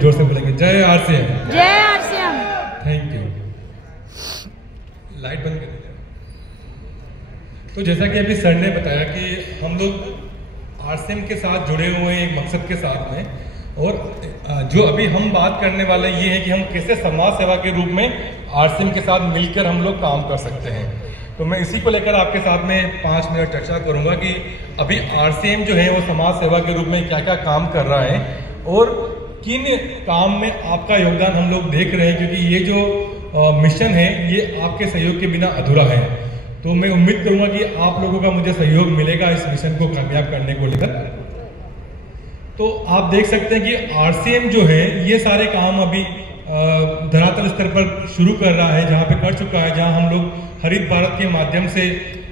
जोर से बोलेंगे जय आरसीएम। जय आरसीएम। Thank you. लाइट बंद कर दीजिए। तो जैसा कि अभी सर ने बताया कि हम लोग आरसीएम के साथ जुड़े हुए हैं एक मकसद के साथ में, और जो अभी हम बात करने वाले ये है कि हम कैसे समाज सेवा के रूप में आरसीएम के साथ मिलकर हम लोग काम कर सकते हैं। तो मैं इसी को लेकर आपके साथ में 5 मिनट चर्चा करूंगा कि अभी आरसीएम जो है वो समाज सेवा के रूप में क्या क्या काम कर रहा है और किन काम में आपका योगदान हम लोग देख रहे हैं, क्योंकि ये जो मिशन है ये आपके सहयोग के बिना अधूरा है। तो मैं उम्मीद करूंगा कि आप लोगों का मुझे सहयोग मिलेगा इस मिशन को कामयाब करने को लेकर। तो आप देख सकते हैं कि आरसीएम जो है ये सारे काम अभी धरातल स्तर पर शुरू कर रहा है, जहाँ पे कर चुका है, जहाँ हम लोग हरित भारत के माध्यम से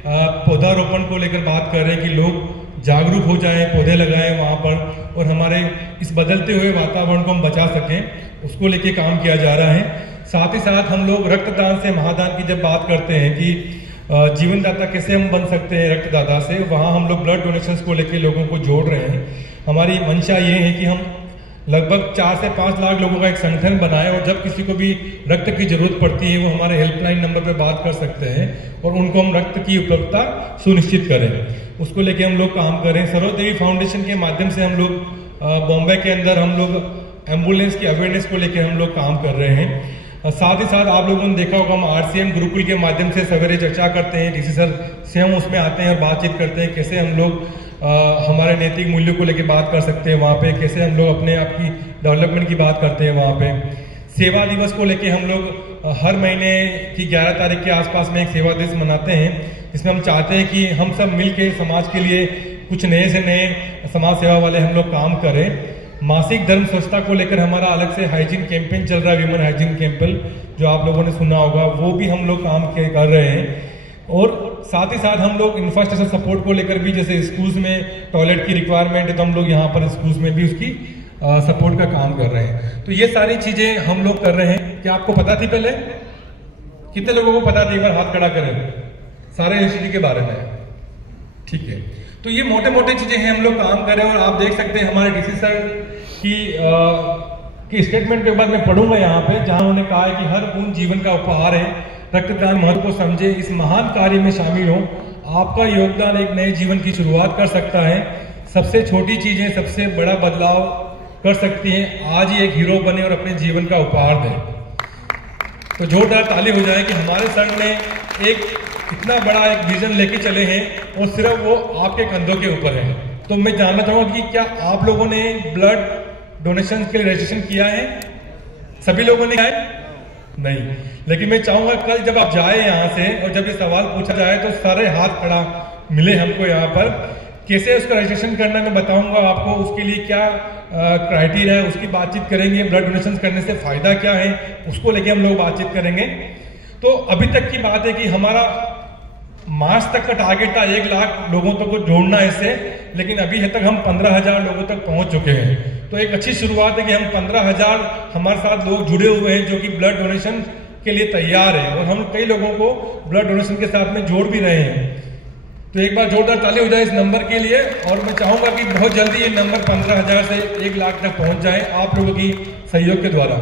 पौधारोपण को लेकर बात कर रहे हैं कि लोग जागरूक हो जाएं, पौधे लगाएं वहाँ पर, और हमारे इस बदलते हुए वातावरण को हम बचा सकें, उसको लेके काम किया जा रहा है। साथ ही साथ हम लोग रक्तदान से महादान की जब बात करते हैं कि जीवनदाता कैसे हम बन सकते हैं रक्तदाता से, वहाँ हम लोग ब्लड डोनेशंस को लेके लोगों को जोड़ रहे हैं। हमारी मंशा ये है कि हम लगभग 4 से 5 लाख लोगों का एक संगठन बनाए, और जब किसी को भी रक्त की जरूरत पड़ती है वो हमारे हेल्पलाइन नंबर पर बात कर सकते हैं और उनको हम रक्त की उपलब्धता सुनिश्चित करें, उसको लेके हम लोग काम करें। सरोदेवी फाउंडेशन के माध्यम से हम लोग बॉम्बे के अंदर हम लोग एम्बुलेंस की अवेयरनेस को लेके हम लोग काम कर रहे हैं। साथ ही साथ आप लोगों ने देखा होगा हम आरसीएम गुरुकुल के माध्यम से सवेरे चर्चा करते हैं, डीसी सर से हम उसमें आते हैं और बातचीत करते हैं कैसे हम लोग हमारे नैतिक मूल्यों को लेके बात कर सकते हैं वहाँ पे, कैसे हम लोग अपने आप की डेवलपमेंट की बात करते हैं वहाँ पे। सेवा दिवस को लेके हम लोग हर महीने की 11 तारीख के आसपास में एक सेवा दिवस मनाते हैं, जिसमें हम चाहते हैं कि हम सब मिलके समाज के लिए कुछ नए से नए समाज सेवा वाले हम लोग काम करें। मासिक धर्म स्वच्छता को लेकर हमारा अलग से हाइजीन कैंपेन चल रहा है, विमेन हाइजीन कैंपेन, जो आप लोगों ने सुना होगा, वो भी हम लोग काम कर रहे हैं। और साथ ही साथ हम लोग इंफ्रास्ट्रक्चर सपोर्ट को लेकर भी, जैसे स्कूल्स में टॉयलेट की रिक्वायरमेंट है तो हम लोग यहाँ पर स्कूल्स में भी उसकी सपोर्ट का काम कर रहे हैं। तो ये सारी चीजें हम लोग कर रहे हैं। क्या आपको पता थी पहले? कितने लोगों को पता था? एक बार हाथ खड़ा करें सारे इंस्टीट्यूट के बारे में। ठीक है, तो ये मोटे मोटे चीजें हैं हम लोग काम कर रहे हैं। और आप देख सकते हैं हमारे डीसी सर की स्टेटमेंट के बाद मैं पढ़ूंगा यहाँ पे, जहां उन्होंने कहा है कि हर बूंद जीवन का उपहार है, रक्तदान महत्व को समझे, इस महान कार्य में शामिल हो, आपका योगदान एक नए जीवन की शुरुआत कर सकता है। सबसे छोटी चीजें सबसे बड़ा बदलाव कर सकती हैं। आज ही एक हीरो बने और अपने जीवन का उपहार दें। तो जोरदार ताली हो जाए कि हमारे सर ने एक इतना बड़ा एक विजन लेके चले हैं और सिर्फ वो आपके कंधों के ऊपर है। तो मैं जानना चाहूंगा कि क्या आप लोगों ने ब्लड डोनेशन के लिए रजिस्ट्रेशन किया है? सभी लोगों ने किया है? नहीं, लेकिन मैं चाहूंगा कल जब आप जाए यहाँ से और जब ये सवाल पूछा जाए तो सारे हाथ खड़ा मिले हमको यहाँ पर। कैसे उसका रजिस्ट्रेशन करना मैं बताऊंगा आपको, उसके लिए क्या क्राइटेरिया है उसकी बातचीत करेंगे। ब्लड डोनेशन करने से फायदा क्या है उसको लेके हम लोग बातचीत करेंगे। तो अभी तक की बात है कि हमारा मार्च तक का टारगेट था 1 लाख लोगों तक को जोड़ना इससे, लेकिन अभी तक हम 15,000 लोगों तक पहुंच चुके हैं। तो एक अच्छी शुरुआत है कि हम 15,000 हमारे साथ लोग जुड़े हुए हैं जो कि ब्लड डोनेशन के लिए तैयार है, और हम कई लोगों को ब्लड डोनेशन के साथ में जोड़ भी रहे हैं। तो एक बार जोरदार ताली हो जाए इस नंबर के लिए। और मैं चाहूंगा कि बहुत जल्दी ये नंबर 15,000 से 1 लाख तक पहुंच जाए आप लोगों की सहयोग के द्वारा।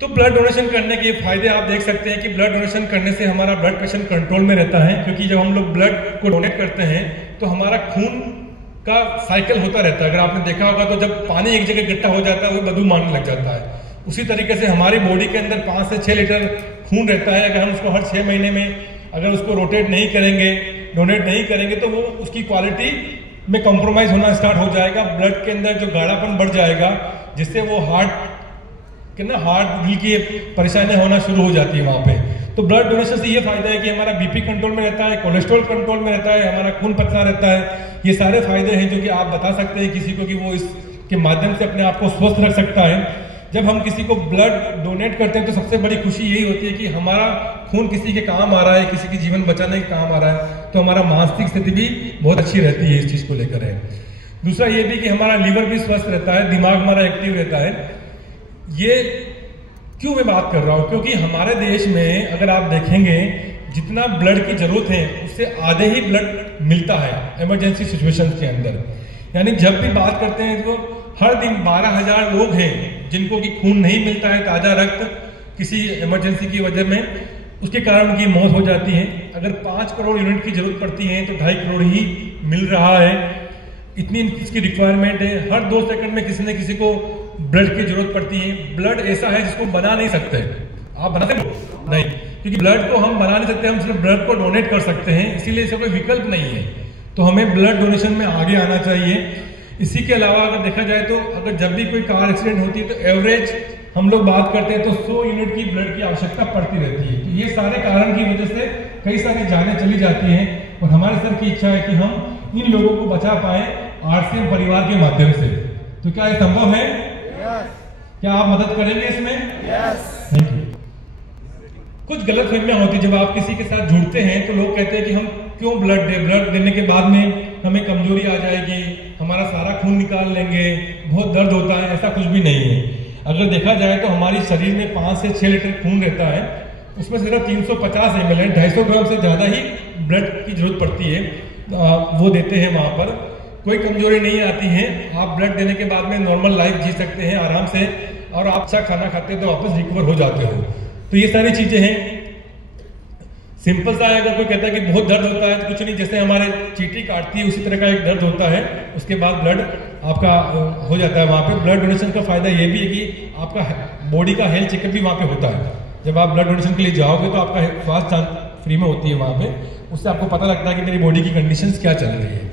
तो ब्लड डोनेशन करने के फायदे आप देख सकते हैं कि ब्लड डोनेशन करने से हमारा ब्लड प्रेशर कंट्रोल में रहता है, क्योंकि जब हम लोग ब्लड को डोनेट करते हैं तो हमारा खून का साइकिल होता रहता है। अगर आपने देखा होगा तो जब पानी एक जगह इकट्ठा हो जाता है वो बदबू मारने लग जाता है। उसी तरीके से हमारी बॉडी के अंदर 5 से 6 लीटर खून रहता है। अगर हम उसको हर 6 महीने में अगर उसको रोटेट नहीं करेंगे, डोनेट नहीं करेंगे, तो वो उसकी क्वालिटी में कॉम्प्रोमाइज होना स्टार्ट हो जाएगा। ब्लड के अंदर जो गाढ़ापन बढ़ जाएगा, जिससे वो हार्ट दिल की परेशानियां होना शुरू हो जाती है वहां पे। तो ब्लड डोनेशन से ये फायदा है कि हमारा बीपी कंट्रोल में रहता है, कोलेस्ट्रॉल कंट्रोल में रहता है, हमारा खून पतला रहता है। ये सारे फायदे हैं जो कि आप बता सकते हैं किसी को कि वो इसके माध्यम से अपने आप को स्वस्थ रख सकता है। जब हम किसी को ब्लड डोनेट करते हैं तो सबसे बड़ी खुशी यही होती है कि हमारा खून किसी के काम आ रहा है, किसी की जीवन बचाने के काम आ रहा है। तो हमारा मानसिक स्थिति भी बहुत अच्छी रहती है इस चीज को लेकर है। दूसरा ये भी कि हमारा लीवर भी स्वस्थ रहता है, दिमाग हमारा एक्टिव रहता है। ये क्यों मैं बात कर रहा हूं? क्योंकि हमारे देश में अगर आप देखेंगे जितना ब्लड की जरूरत है उससे आधे ही ब्लड मिलता है इमरजेंसी सिचुएशन के अंदर। यानी जब भी बात करते हैं तो हर दिन 12,000 लोग हैं जिनको कि खून नहीं मिलता है, ताजा रक्त किसी इमरजेंसी की वजह में उसके कारण उनकी मौत हो जाती है। अगर 5 करोड़ यूनिट की जरूरत पड़ती है तो 2.5 करोड़ ही मिल रहा है, इतनी इसकी रिक्वायरमेंट है। हर 2 सेकंड में किसी न किसी को ब्लड की जरूरत पड़ती है। ब्लड ऐसा है जिसको बना नहीं सकते, आप बनाते नहीं, क्योंकि ब्लड को हम बना नहीं सकते, हम सिर्फ ब्लड को डोनेट कर सकते हैं, इसीलिए इसका कोई विकल्प नहीं है। तो हमें ब्लड डोनेशन में आगे आना चाहिए। इसी के अलावा अगर देखा जाए तो अगर जब भी कोई कार एक्सीडेंट होती है तो एवरेज हम लोग बात करते हैं तो 100 यूनिट की ब्लड की आवश्यकता पड़ती रहती है। तो ये सारे कारण की वजह से कई सारी जानें चली जाती हैं और हमारे सर की इच्छा है कि हम इन लोगों को बचा पाए आरसीएम परिवार के माध्यम से। तो क्या ये संभव है? क्या आप मदद करेंगे इसमें? Thank you. कुछ गलत फहमियां होती है जब आप किसी के साथ जुड़ते हैं तो लोग कहते हैं कि हम क्यों ब्लड देने के बाद में हमें कमजोरी आ जाएगी, हमारा सारा खून निकाल लेंगे, बहुत दर्द होता है। ऐसा कुछ भी नहीं है। अगर देखा जाए तो हमारे शरीर में 5 से 6 लीटर खून रहता है, उसमें सिर्फ 350 ml है, 250 ग्राम से ज्यादा ही ब्लड की जरूरत पड़ती है, वो देते हैं वहां पर। कोई कमजोरी नहीं आती है, आप ब्लड देने के बाद में नॉर्मल लाइफ जी सकते हैं आराम से, और आप अच्छा खाना खाते हैं तो वापस रिकवर हो जाते हो। तो ये सारी चीजें हैं। सिंपल सा है, अगर कोई कहता है कि बहुत दर्द होता है तो कुछ नहीं, जैसे हमारे चींटी काटती है उसी तरह का एक दर्द होता है, उसके बाद ब्लड आपका हो जाता है। वहां पे ब्लड डोनेशन का फायदा ये भी है कि आपका बॉडी का हेल्थ चेकअप भी वहां पे होता है। जब आप ब्लड डोनेशन के लिए जाओगे तो आपका स्वास्थ्य जांच फ्री में होती है वहां पे, उससे आपको पता लगता है कि मेरी बॉडी की कंडीशंस क्या चल रही है।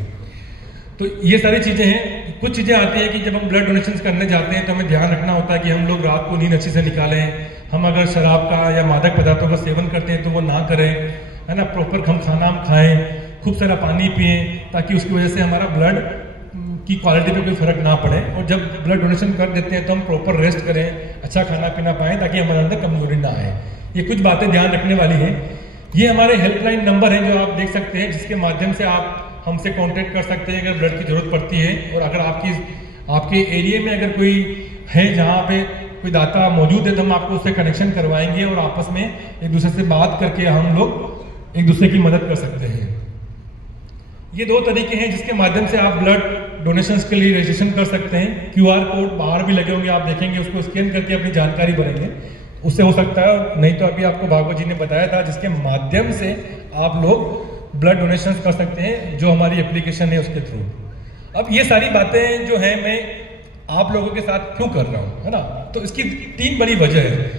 तो ये सारी चीजें हैं। कुछ चीजें आती है कि जब हम ब्लड डोनेशन करने जाते हैं तो हमें ध्यान रखना होता है कि हम लोग रात को नींद अच्छे से निकालें। हम अगर शराब का या मादक पदार्थों का सेवन करते हैं तो वो ना करें, है ना। प्रॉपर हम खाना खाएं, खूब सारा पानी पिए, ताकि उसकी वजह से हमारा ब्लड की क्वालिटी पे कोई फर्क ना पड़े। और जब ब्लड डोनेशन कर देते हैं तो हम प्रॉपर रेस्ट करें, अच्छा खाना पीना पाएं, ताकि हमारे अंदर कमजोरी ना आए। ये कुछ बातें ध्यान रखने वाली हैं। ये हमारे हेल्पलाइन नंबर है जो आप देख सकते हैं, जिसके माध्यम से आप हमसे कांटेक्ट कर सकते हैं अगर ब्लड की जरूरत पड़ती है। और अगर आपके एरिया में अगर कोई है जहाँ पे कोई दाता मौजूद है तो हम आपको उससे कनेक्शन करवाएंगे और आपस में एक दूसरे से बात करके हम लोग एक दूसरे की मदद कर सकते हैं। ये 2 तरीके हैं जिसके माध्यम से आप ब्लड डोनेशंस के लिए रजिस्ट्रेशन कर सकते हैं। QR कोड बाहर भी लगे होंगे, आप देखेंगे, उसको स्कैन करके अपनी जानकारी भरेंगे, उससे हो सकता है। नहीं तो अभी आपको भागवत जी ने बताया था जिसके माध्यम से आप लोग ब्लड डोनेशन कर सकते हैं, जो हमारी एप्लीकेशन है उसके थ्रू। अब ये सारी बातें जो है मैं आप लोगों के साथ क्यों कर रहा हूं, है ना। तो इसकी 3 बड़ी वजह है।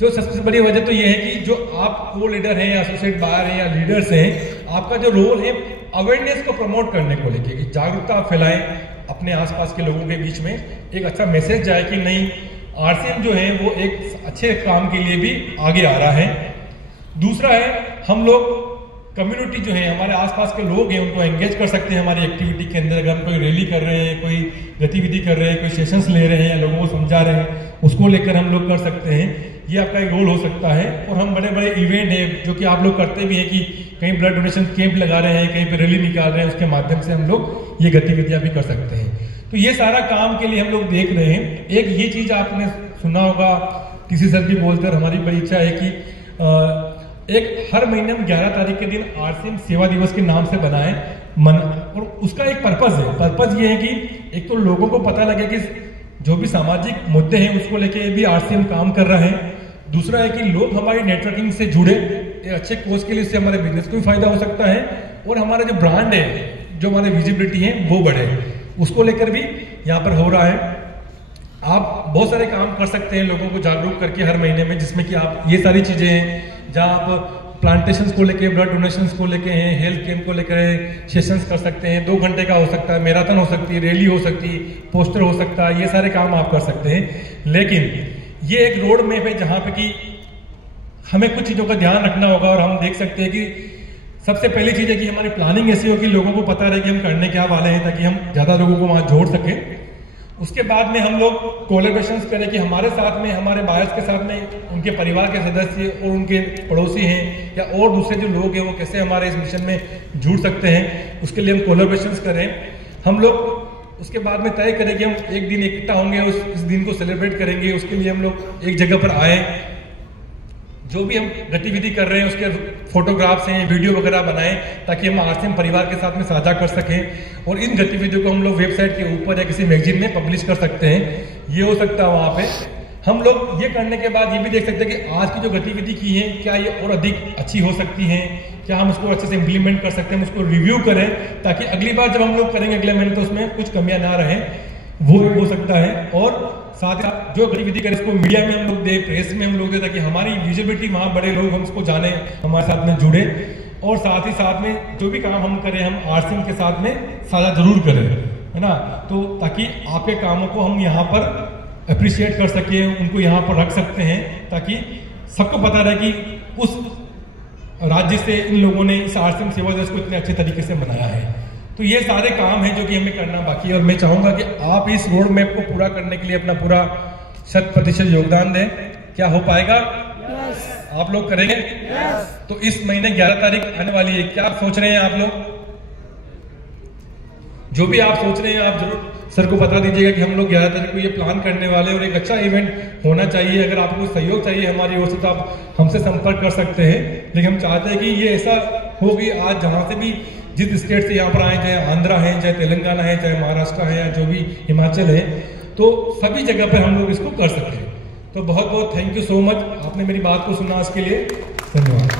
जो सबसे बड़ी वजह तो ये है कि जो आप को लीडर हैं या एसोसिएट बायर हैं या लीडर्स हैं, आपका जो रोल है अवेयरनेस को प्रमोट करने को लेके, कि जागरूकता आप फैलाएं अपने आसपास के लोगों के बीच में, एक अच्छा मैसेज जाए कि नहीं, आरसीएम जो है वो एक अच्छे काम के लिए भी आगे आ रहा है। दूसरा है, हम लोग कम्युनिटी जो है, हमारे आसपास के लोग हैं, उनको एंगेज कर सकते हैं हमारी एक्टिविटी के अंदर। अगर हम कोई रैली कर रहे हैं, कोई गतिविधि कर रहे हैं, कोई सेशंस ले रहे हैं, लोगों को समझा रहे हैं, उसको लेकर हम लोग कर सकते हैं। ये आपका एक रोल हो सकता है। और हम बड़े बड़े इवेंट है जो कि आप लोग करते भी हैं, कि कहीं ब्लड डोनेशन कैंप लगा रहे हैं, कहीं पे रैली निकाल रहे हैं, उसके माध्यम से हम लोग ये गतिविधियां भी कर सकते हैं। तो ये सारा काम के लिए हम लोग देख रहे हैं। एक ये चीज आपने सुना होगा, किसी सर भी बोलते हैं, हमारी बड़ी इच्छा है कि एक हर महीने में 11 तारीख के दिन आरसीएम सेवा दिवस के नाम से बनाएं और उसका एक पर्पज है। पर्पज ये है कि एक तो लोगों को पता लगे कि जो भी सामाजिक मुद्दे हैं उसको लेके भी आरसीएम काम कर रहा है। दूसरा है कि लोग हमारी नेटवर्किंग से जुड़े, एक अच्छे कोर्स के लिए इससे हमारे बिजनेस को भी फायदा हो सकता है, और हमारा जो ब्रांड है, जो हमारी विजिबिलिटी है वो बढ़े, उसको लेकर भी यहाँ पर हो रहा है। आप बहुत सारे काम कर सकते हैं लोगों को जागरूक करके हर महीने में, जिसमें कि आप ये सारी चीजें हैं, जहां आप प्लांटेशंस को लेके, ब्लड डोनेशंस को लेके हैं, हेल्थ कैंप को लेकर सेशंस कर सकते हैं। 2 घंटे का हो सकता है, मैराथन हो सकती है, रैली हो सकती है, पोस्टर हो सकता है, ये सारे काम आप कर सकते हैं। लेकिन ये एक रोड मैप है जहां पे कि हमें कुछ चीजों का ध्यान रखना होगा। और हम देख सकते हैं कि सबसे पहली चीज है कि हमारी प्लानिंग ऐसी हो कि लोगों को पता रहे कि हम करने क्या वाले हैं, ताकि हम ज्यादा लोगों को वहां जोड़ सकें। उसके बाद में हम लोग कोलैबोरेशंस करें कि हमारे साथ में, हमारे बायर्स के साथ में उनके परिवार के सदस्य और उनके पड़ोसी हैं या और दूसरे जो लोग हैं वो कैसे हमारे इस मिशन में जुड़ सकते हैं, उसके लिए हम कोलैबोरेशंस करें। हम लोग उसके बाद में तय करें कि हम एक दिन इकट्ठा होंगे, उस दिन को सेलिब्रेट करेंगे। उसके लिए हम लोग एक जगह पर आए, जो भी हम गतिविधि कर रहे हैं उसके फोटोग्राफ्स हैं, वीडियो वगैरह बनाएं, ताकि हम आरसीएम परिवार के साथ में साझा कर सकें और इन गतिविधियों को हम लोग वेबसाइट के ऊपर या किसी मैगजीन में पब्लिश कर सकते हैं। ये हो सकता है वहाँ पे। हम लोग ये करने के बाद ये भी देख सकते हैं कि आज की जो गतिविधि की है क्या ये और अधिक अच्छी हो सकती है, क्या हम उसको अच्छे से इम्प्लीमेंट कर सकते हैं, हम उसको रिव्यू करें, ताकि अगली बार जब हम लोग करेंगे अगले महीने तो उसमें कुछ कमियां ना रहे, वो हो सकता है। और साथ ही जो गतिविधि करें इसको मीडिया में हम लोग दें, प्रेस में हम लोग दें, ताकि हमारी विजिबिलिटी वहाँ बड़े लोग हम उसको जाने, हमारे साथ में जुड़े। और साथ ही साथ में जो भी काम हम करें हम आरसीएम के साथ में साझा जरूर करें, है ना, तो ताकि आपके कामों को हम यहाँ पर अप्रिशिएट कर सके, उनको यहाँ पर रख सकते हैं, ताकि सबको पता रहे कि उस राज्य से इन लोगों ने इस आरसीएम सेवा दिवस को इतने अच्छे तरीके से मनाया है। तो ये सारे काम हैं जो कि हमें करना बाकी है, और मैं चाहूंगा कि आप इस रोड मैप को पूरा करने के लिए अपना पूरा 100% योगदान दें। क्या हो पाएगा? yes. आप लोग करेंगे? yes. तो इस महीने 11 तारीख आने वाली है, क्या सोच रहे हैं आप लोग? जो भी आप सोच रहे हैं आप जरूर सर को बता दीजिएगा कि हम लोग 11 तारीख को ये प्लान करने वाले हैं और एक अच्छा इवेंट होना चाहिए। अगर आपको सहयोग चाहिए हमारी ओर से तो आप हमसे संपर्क कर सकते हैं, लेकिन हम चाहते हैं कि ये ऐसा हो कि आज जहाँ से भी जिस स्टेट से यहाँ पर आए, चाहे आंध्रा है, चाहे तेलंगाना है, चाहे महाराष्ट्र है, या जो भी हिमाचल है, तो सभी जगह पर हम लोग इसको कर सकें। तो बहुत बहुत थैंक यू सो मच, आपने मेरी बात को सुना, इसके लिए धन्यवाद।